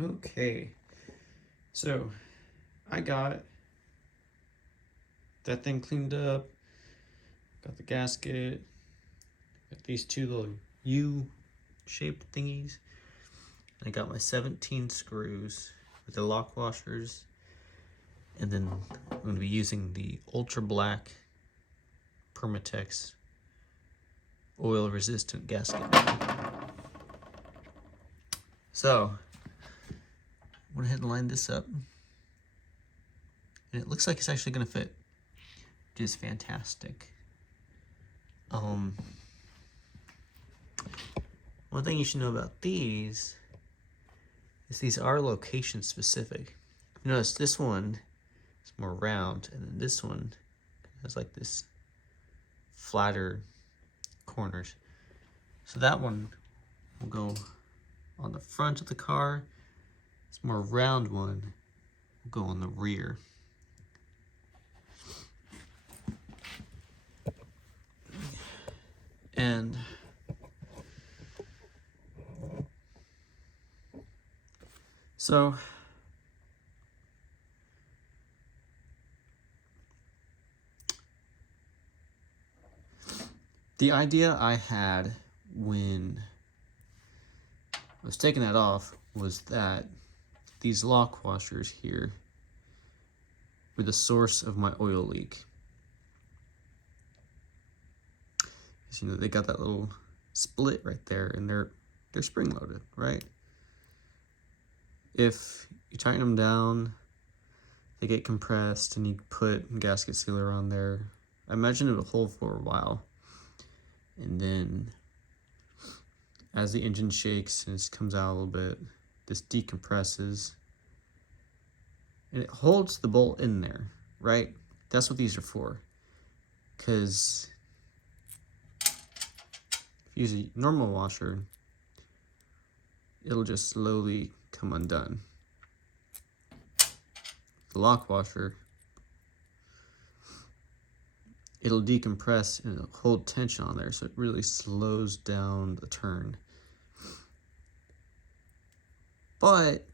Okay, so I got that thing cleaned up, got the gasket, got these two little U-shaped thingies. I got my 17 screws with the lock washers, and then I'm going to be using the ultra black Permatex oil resistant gasket. So, went ahead and lined this up, and it looks like it's actually going to fit, which is fantastic. One thing you should know about these is these are location specific. You notice this one is more round, and then this one has like this flatter corners. So that one will go on the front of the car. This more round one will go on the rear. And so the idea I had when I was taking that off was that these lock washers here were the source of my oil leak. Because, you know, they got that little split right there, and they're spring loaded, right? If you tighten them down, they get compressed, and you put gasket sealer on there. I imagine it'll hold for a while. And then as the engine shakes and it comes out a little bit, this decompresses and it holds the bolt in there, right? That's what these are for. Because if you use a normal washer, it'll just slowly come undone. The lock washer, it'll decompress and it'll hold tension on there, so it really slows down the turn. But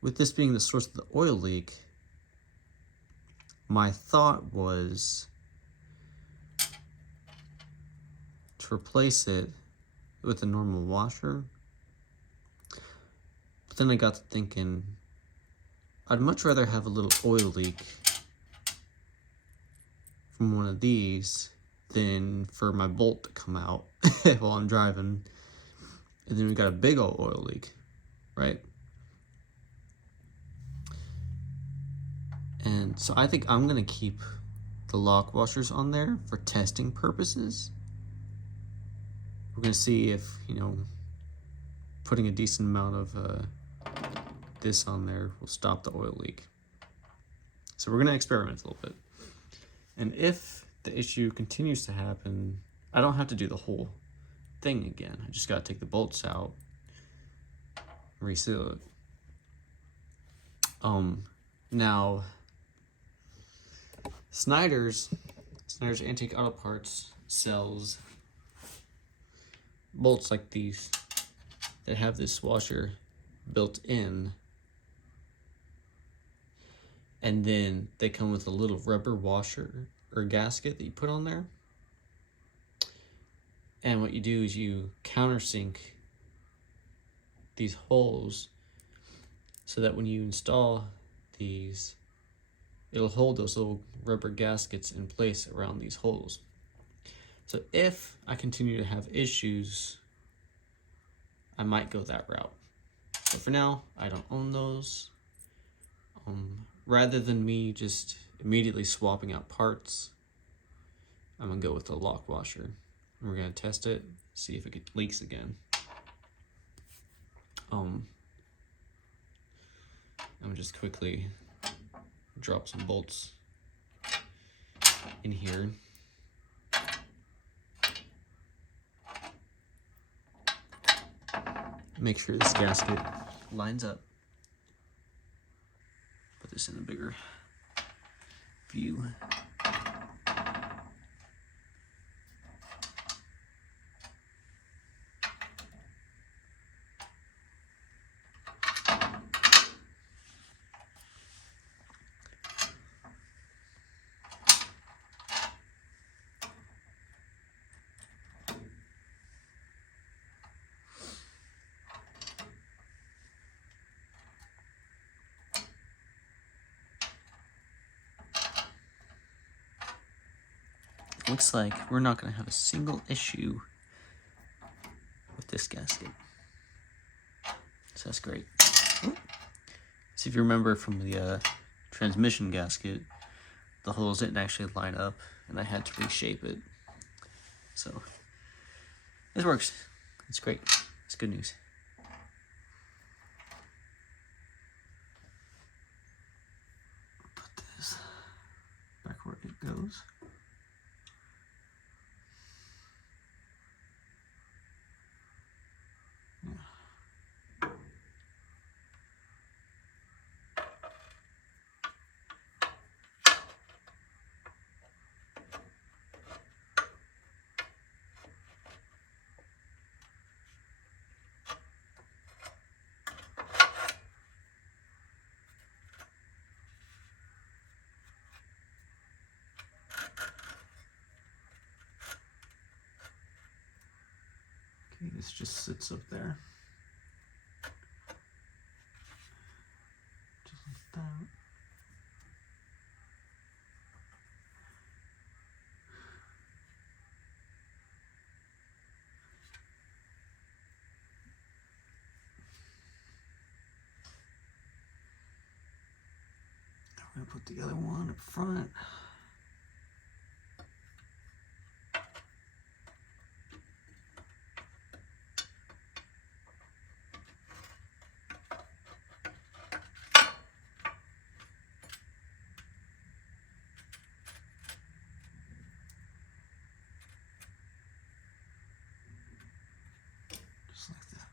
with this being the source of the oil leak, my thought was to replace it with a normal washer. But then I got to thinking, I'd much rather have a little oil leak from one of these than for my bolt to come out while I'm driving. And then we got a big old oil leak, right? And so I think I'm gonna keep the lock washers on there for testing purposes. We're gonna see if, you know, putting a decent amount of this on there will stop the oil leak. So we're gonna experiment a little bit. And if the issue continues to happen, I don't have to do the whole thing again. I just gotta take the bolts out, reseal it. Now, Snyder's Antique Auto Parts sells bolts like these that have this washer built in, and then they come with a little rubber washer or gasket that you put on there. And what you do is you countersink these holes so that when you install these, it'll hold those little rubber gaskets in place around these holes. So if I continue to have issues, I might go that route. So for now, I don't own those. Rather than me just immediately swapping out parts, I'm gonna go with the lock washer. We're gonna test it, see if it leaks again. I'm gonna just quickly drop some bolts in here. Make sure this gasket lines up. Put this in a bigger view. looks like we're not going to have a single issue with this gasket. So that's great. So if you remember from the transmission gasket, the holes didn't actually line up and I had to reshape it. So this works. It's great. It's good news. Put this back where it goes. Okay, this just sits up there. Just like that. I'm gonna put the other one up front. Just like that.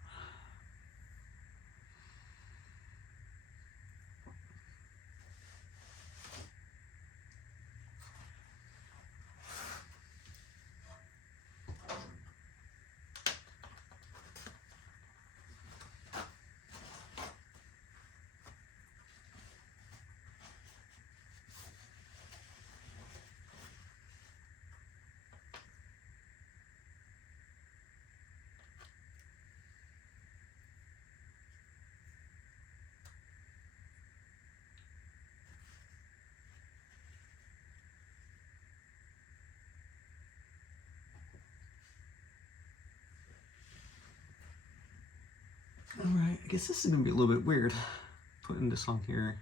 Alright, I guess this is going to be a little bit weird, putting this on here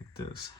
like this.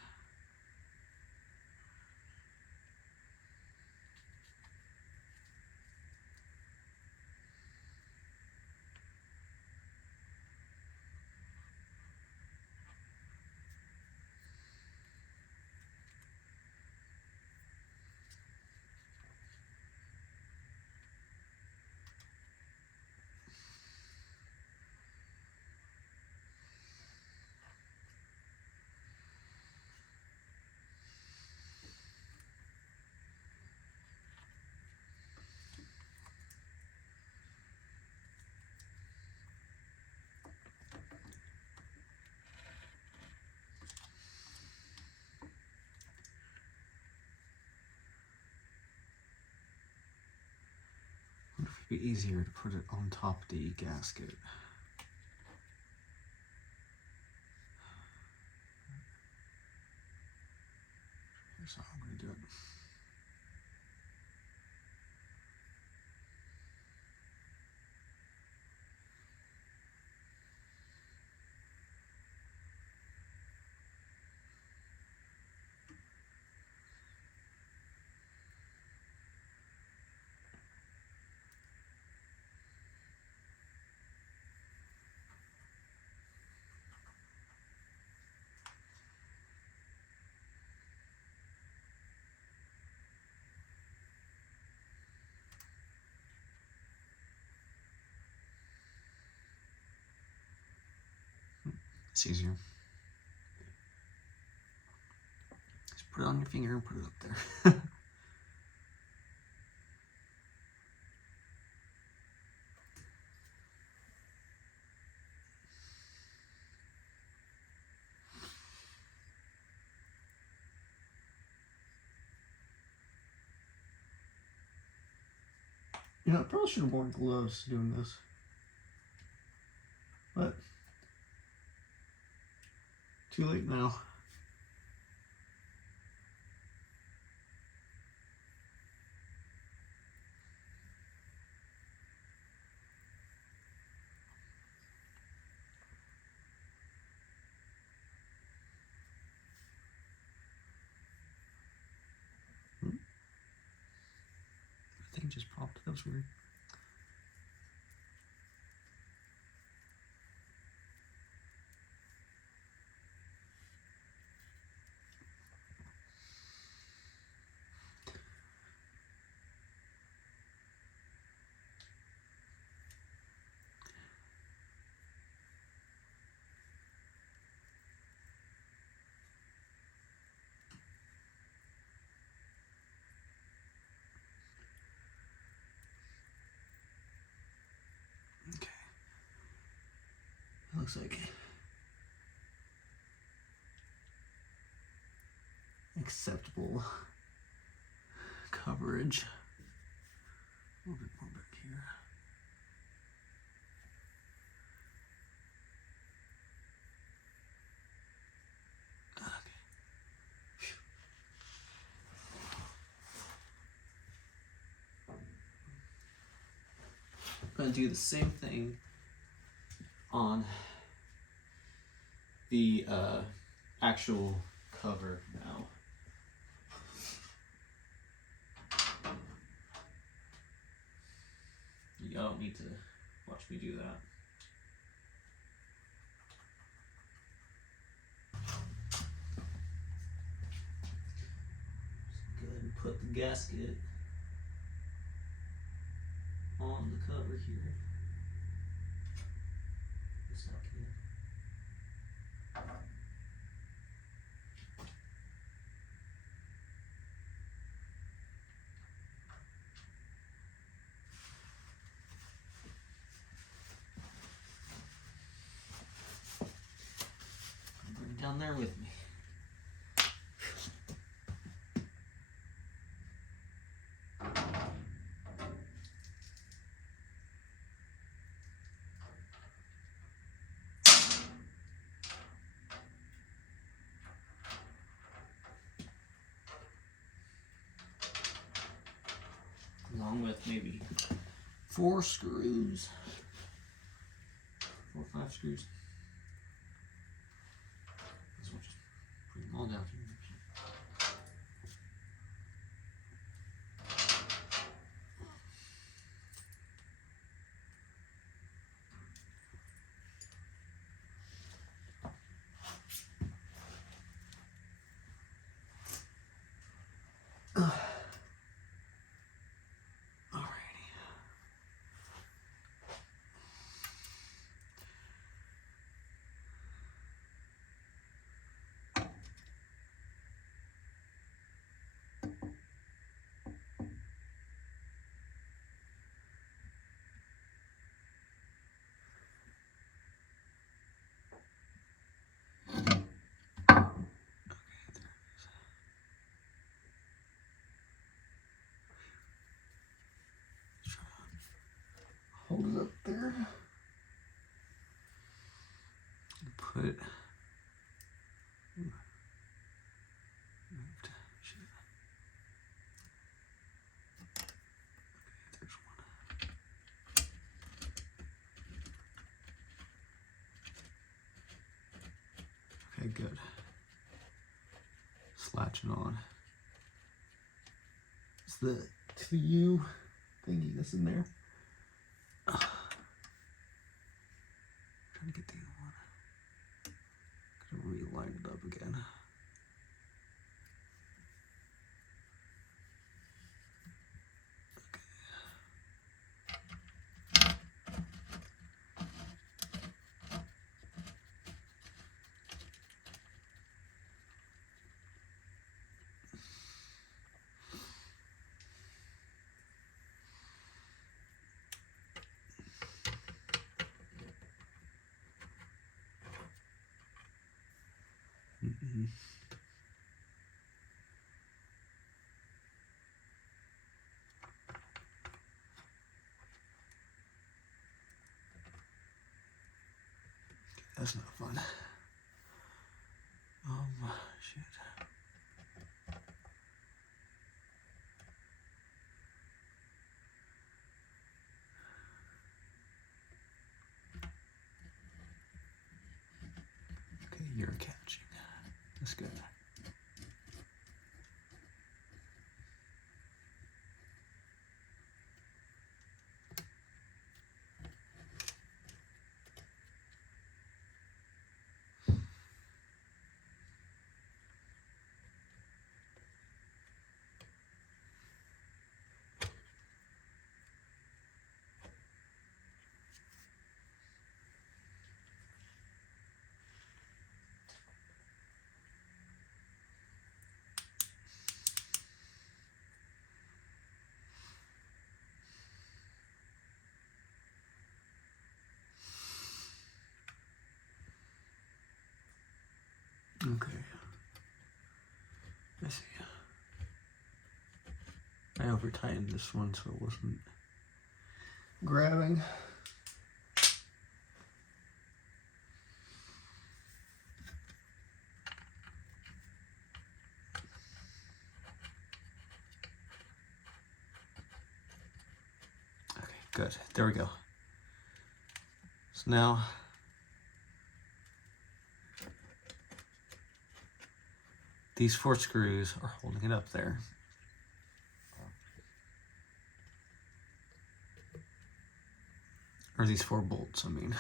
I wonder if it'd be easier to put it on top of the gasket. Here's how I'm going to do it. It's easier. Just put it on your finger and put it up there. You know, I probably should have worn gloves doing this. But too late now. It just popped. That was weird. Okay. It looks like acceptable coverage. A little bit more back here. Okay. I'm going to do the same thing on the actual cover now. You don't need to watch me do that. Just go ahead and put the gasket on the cover here. Just like it. Bring it down there with me. Along with maybe 4 screws. 4 or 5 screws. So we'll just bring them all down here. Hold it up there. Put moved. Shit. Okay, there's one. Okay, good. Slatching on. It's the 2U thingy that's in there. Trying to get the other one. Gotta realign it up again. Mm-hmm. That's not fun. Shit. Okay, you're catching. That's good. I over tightened this one so it wasn't grabbing. Okay, good. There we go. So now these 4 screws are holding it up there. Or these 4 bolts, I mean.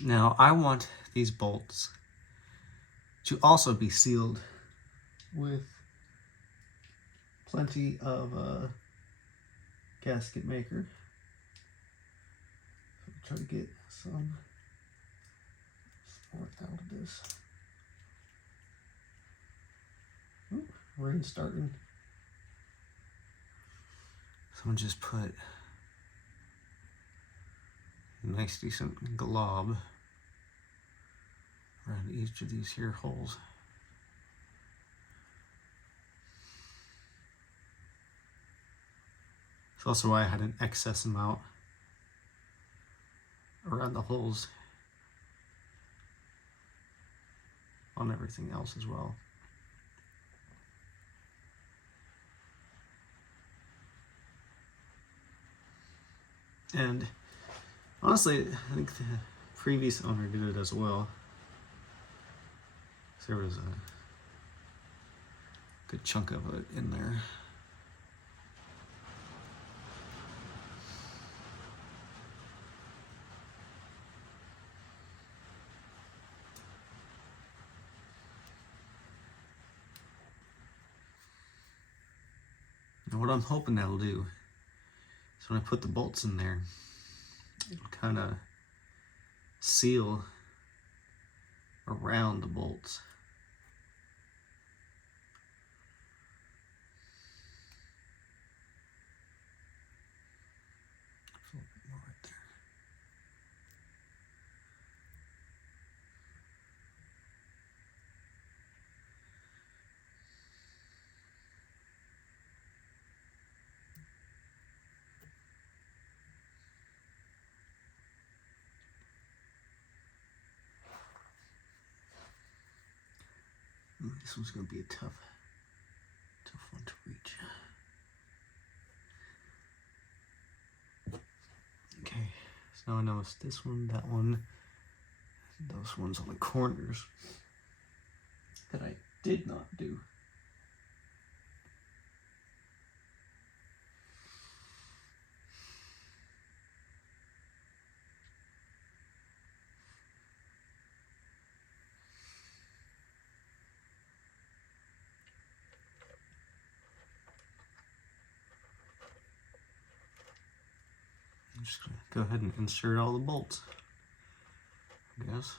Now, I want these bolts to also be sealed with plenty of gasket maker. So try to get some spark out of this. Ooh, rain starting. Someone just put a nice decent glob around each of these here holes. That's also why I had an excess amount around the holes on everything else as well. And honestly, I think the previous owner did it as well. So there was a good chunk of it in there. Now what I'm hoping that'll do is when I put the bolts in there, it'll kind of seal around the bolts. A little bit more right there. This one's going to be a tough one to reach. Okay, so now I know it's this one, that one, and those ones on the corners that I did not do. I'm just going to go ahead and insert all the bolts, I guess.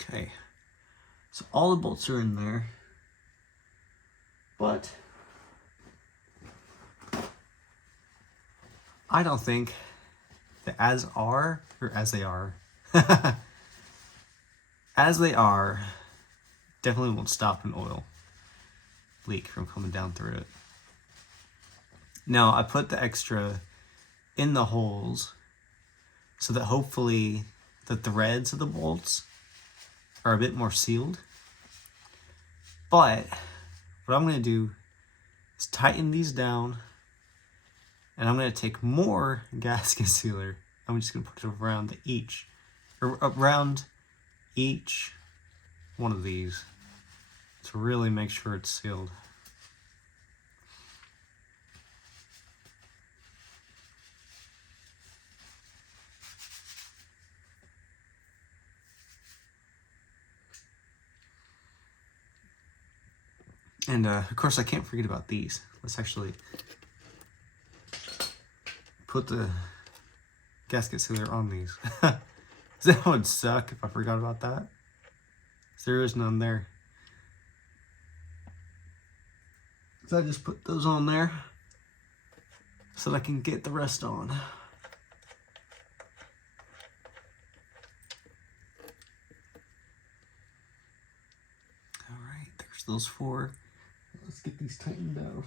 Okay, so all the bolts are in there, but I don't think that as they are, as they are, definitely won't stop an oil leak from coming down through it. Now, I put the extra in the holes so that hopefully the threads of the bolts are a bit more sealed. But what I'm going to do is tighten these down, and I'm going to take more gasket sealer. I'm just going to put it around each one of these to really make sure it's sealed. And of course, I can't forget about these. Let's actually put the gasket sealer on these. That would suck if I forgot about that. There is none there. So I just put those on there so that I can get the rest on. All right, there's those 4. Let's get these tightened down.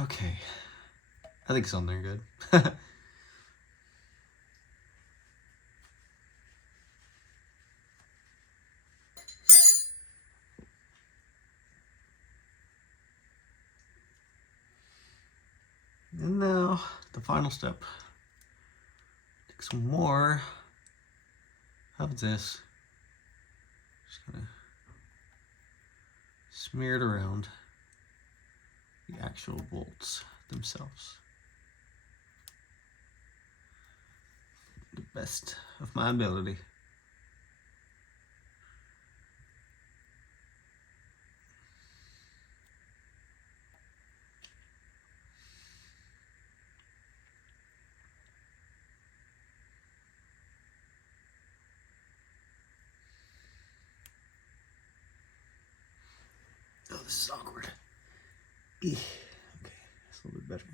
Okay, I think it's on there good. And now, the final step. Take some more of this. Just gonna smear it around the actual bolts themselves. The best of my ability. Oh, this is awkward. Okay, that's a little bit better.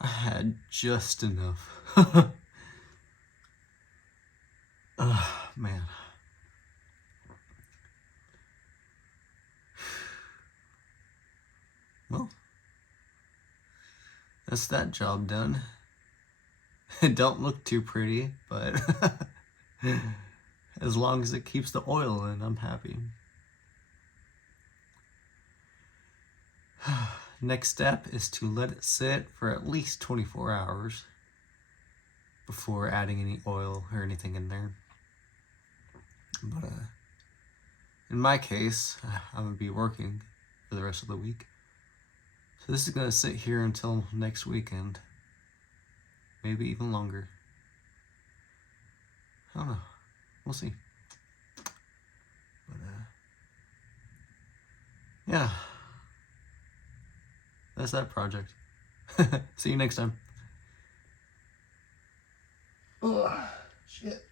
I had just enough. Oh, man. Well, that's that job done. It don't look too pretty, but as long as it keeps the oil in, I'm happy. Next step is to let it sit for at least 24 hours. before adding any oil or anything in there. But in my case, I'm gonna be working for the rest of the week, so this is gonna sit here until next weekend, maybe even longer. I don't know, we'll see. But yeah, that's that project. See you next time. Oh, shit.